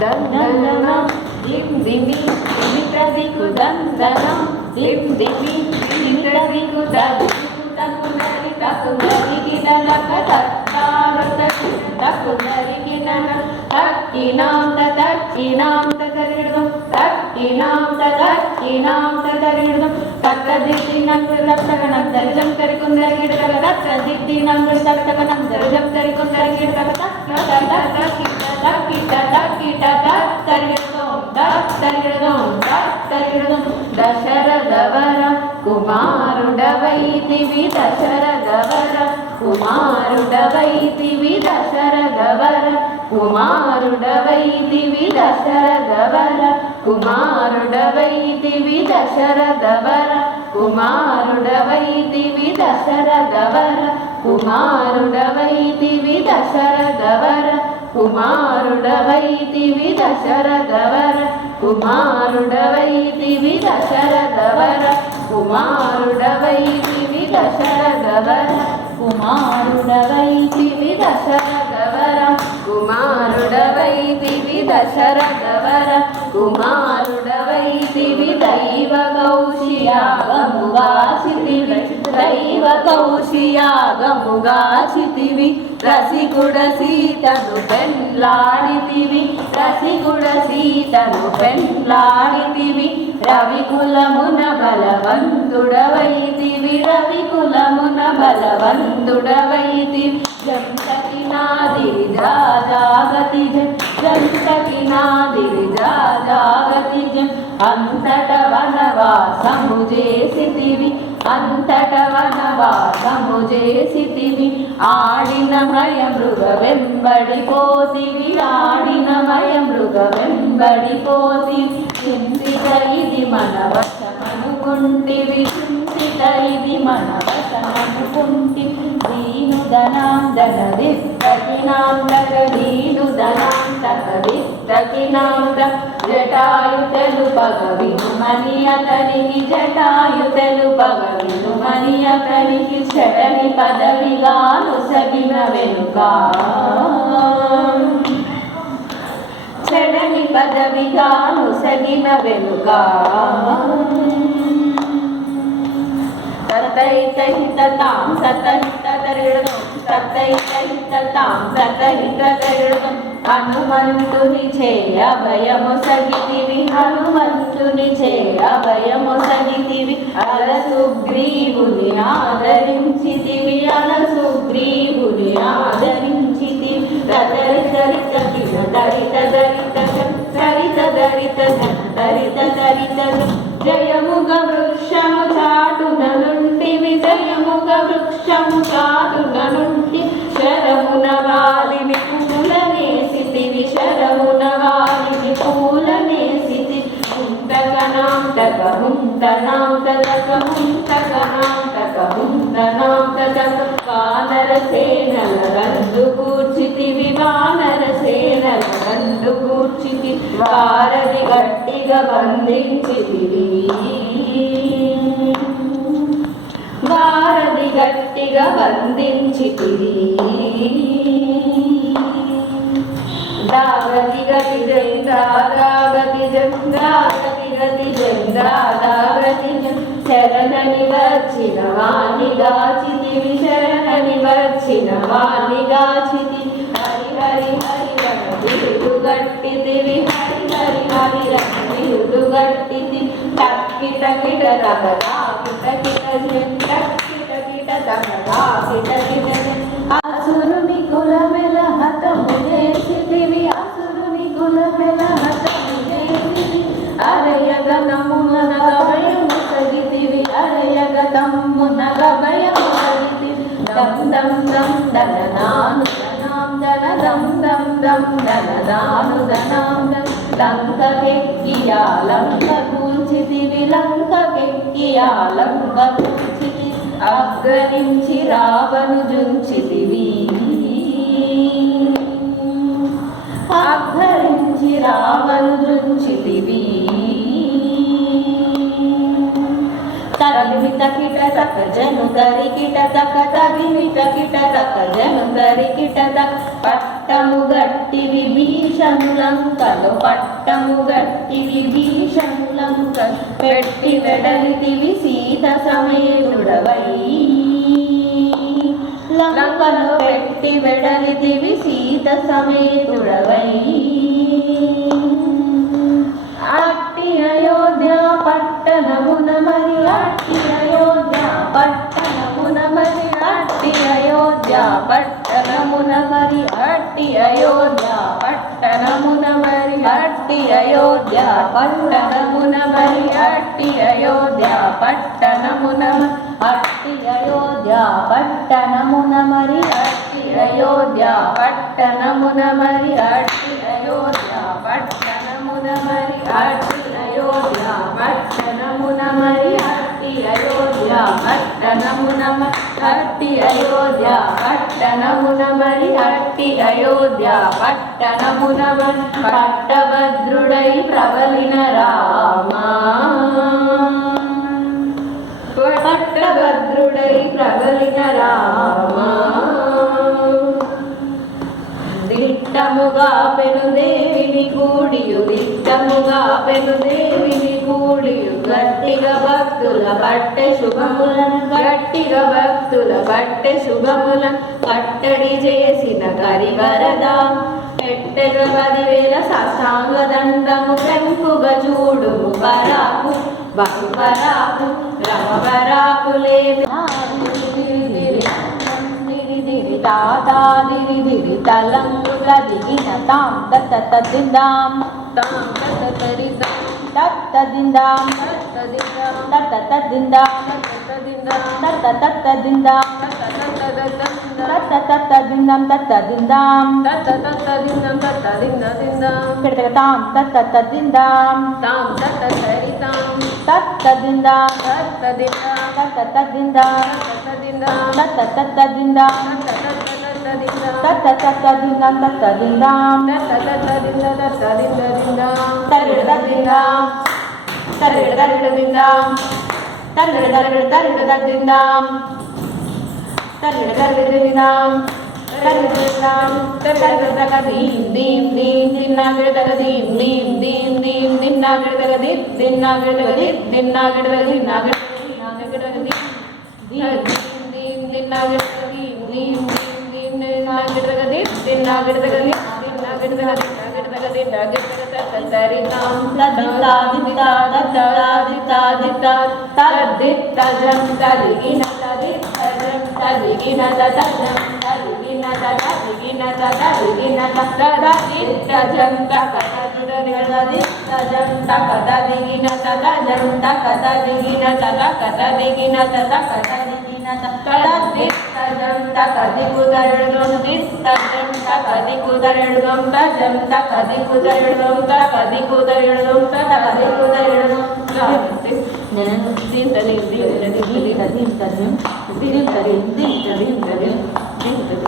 దందనం దిం దిమి దిమితదికు దందనం దిం దిమి దిమితదికు దగునరి తకునరికి నలక తత్తారతకి తకునరికి నల తక్కినాం తదరిడదం తక్కినాం తదరిడదం తత్తదిద్దినం రత్తగనం దరిజం కరికుందరిగిడగల తత్తదిద్దినం రత్తగనం దరిజం కరికుందరిగిడగల తరిగిడదం దశరథవర కుమారుడవైతివి దశరథవర కుమారుడవైతివి దశరథవర కుమారుడవైతివి దశరథవర కుమారుడవైతివి దశరథవర కుమారుడవైతివి దశరథవర కుమారుడవైతివి దశరథవర కుమారుడవైతివి దశరథవర కుమారుడవైతివి దశరథవర కుమారుడవైతివి దశరథవర కుమారుడవైతివి దశరథవర కుమారుడవైతివి దశరథవర కుమారుడవైతివి దైవ కౌశియాగముగాచితివి దైవ కౌశియాగముగాచితివి రసికుడ సీతను పెండ్లాడితివి రసికుడ సీతను పెండ్లాడితివి రవికులమున బలవంతుడవైతివి రవికులమున బలవంతుడవైతివి జంతకి నాదిరి జాగతి జంతకి నాదిరి జాగతి అంతట వనవాసము చేసితివి అంతట వనవాసము చేసితివి ఆడిన మయ మృగ వెంబడిపోతివి ఆడిన మయ మృగ వెంబడిపోతివి చింతిత ఇది మన వశమనుకుంటివి చింతిత ఇది మన వశమనుకుంటి దీనుదనాం దగదిత్తకినాం దగదీనుదనాం దగదిత్తకినాం జటాయు తెలుపగ వినుమని అతనికి జటాయు తెలుపగ వినుమని అతనికి చెడని పదవిగాను సగిన వెనుక చెడని పదవిగాను సగిన వెనుక తతైతహితతాం తతహితదరిడదం తతైతహితతాం తతహితదరిడదం హనుమంతుని చే అభయము సగితివి హనుమంతుని చే అభయము సగితివి అలసుగ్రీవుని ఆదరించితివి అలసుగ్రీవుని ఆదరించితివి దరిత దరిత దరిత దరిత దరిత దరిత జయముగ వృక్షము చాటున నుండివి జయముగ వృక్షము చాటున నుండి శరమున వాలిని పూలనేసితివి శరమున వాలిని పూలనేసితి హుంతకనాం తక హుంతనాం తక హుంతకనాం తక హుంతనాం తక వానర సేనల రందు కూర్చితివి వానర సేనల రందు కూర్చితి వారధి గట్టిగా బంధించితివి వారధి గట్టిగా బంధించితివి దాగతి గతి జంగాగతి జంగాగతి గతి జంగాగతి శరణని వచ్చిన వాణి గాచితివి శరణని వచ్చిన వాణి గాచితి హరి హరి హరి రణిరుడు గట్టితివి హరి హరి హరి రణిరుడు గట్టితి టక్కిట కిట తగదా కిట కిట టక్కిట కిట తగదా కిట కిట అసురుని కులమెల హతము చేసితివి అసురుని కులమెల హతము చేసితివి అరయగ తమ్మున గభయము సగితివి అరయగ తమ్మున గభయము సగితివి దం దం దం దననాను దనాం దన దం దం దం దననాను దనాం దన లంకకెక్కియా లంక కూల్చితివి లంకకెక్కియా లంక కూల్చితివి అగ్గరించి రావను జుంచితివి అగ్గరించి రావను జుంచితివి తరిమిత కిట తక జను తరి కిట తక తరిమిత కిట తక జను తరి కిట తక పట్టము గట్టి విభీషణులంకలు పట్టము గట్టి విభీషణులంకలు పెట్టి వెడలితివి సీత సమేతుడవై లంకను పెట్టి వెడలితివి సీత సమేతుడవై అట్టి అయోధ్య పట్టణమున మరి అట్టి అయోధ్య పట్టణమున మరి అట్టి అయోధ్య పట్టణమున మరి అట్టి అయోధ్య పట్టణమున మరి అట్టి అయోధ్య పట్టణమున మరి అట్టి అయోధ్య పట్టణమున అట్టి అయోధ్య పట్టణమున మరి అట్టి అయోధ్య పట్టణమున మరి అట్టి అయోధ్య పట్టణమున మరి అట్టి అయోధ్య పట్టణమున మరి అట్టి అయోధ్య పట్టణమున అట్టి అయోధ్య పట్టణమున మరి అట్టి అయోధ్య పట్టణమున పట్టభద్రుడై ప్రబలిన రామా పట్టభద్రుడై ప్రబలిన రామా దిట్టముగా పెనుదేవిని కూడియు దిట్టముగా పెనుదేవిని కూడియు గట్టిగా భక్తుల పట్టె శుభములను గట్టిగా భక్తుల పట్టె శుభములను కట్టడి చేసిన కరివరద పెట్టెగ 10,000 సాష్టాంగ దండము పెంపుగా చూడుము పరాకు బహుపరాకు రమపరాకులేవి తాతా దిరి దిరి తలంగు కదిగిన తాం తత దిందాం తాం తత తరిదాం తత దిందాం తత దిందాం తత తత దిందాం తత తత దిందాం తత దిందాం తత తత దిందాం తత దిందాం కిడతక తాం తత దిందాం తాం తత తరిదాం తత దిందాం తత దిందాం తత దిందాం తత దిందాం తత తత దిందాం తత తత దిందాం తత దిందాం తత తత దిందాం తత దిందాం తరిడ దిందాం తరిడ దిందాం తరిడ దిందాం తరిడ దిందాం తరిదాం తరిదగ దీం దీం దీం దిన్నాగడగ దీం దీం దీం దీం దిన్నాగడగ దీం దిన్నాగడగ దీం దిన్నాగడగ దిన్నాగడగ దిన్నాగడగ దీం దీం దీం దిన్నాగడగ దీం దీం దీం దిన్నాగడగ దీం దిన్నాగడగ దీం దిన్నాగడగ దిన్నాగడగ దిన్నాగడగ తరిదాం తదితా దితా దితా తదిత జం తదిగిన తదితజం తదిగిన తదజం తదిగిన తదిగిన తదిగిన తదితజం తకతజం తకతదిగిన తదజం తకతదిగిన తకతదిగిన తకతదిగిన తదితజం తకదికుదరగం దితజం తకదికుదరగం తజం తకదికుదరగం తకదికుదరగం తకదికుదరగం నేను దీంతది దీంతది దీంతది దీంతది దీంతది దీంతది దీంతది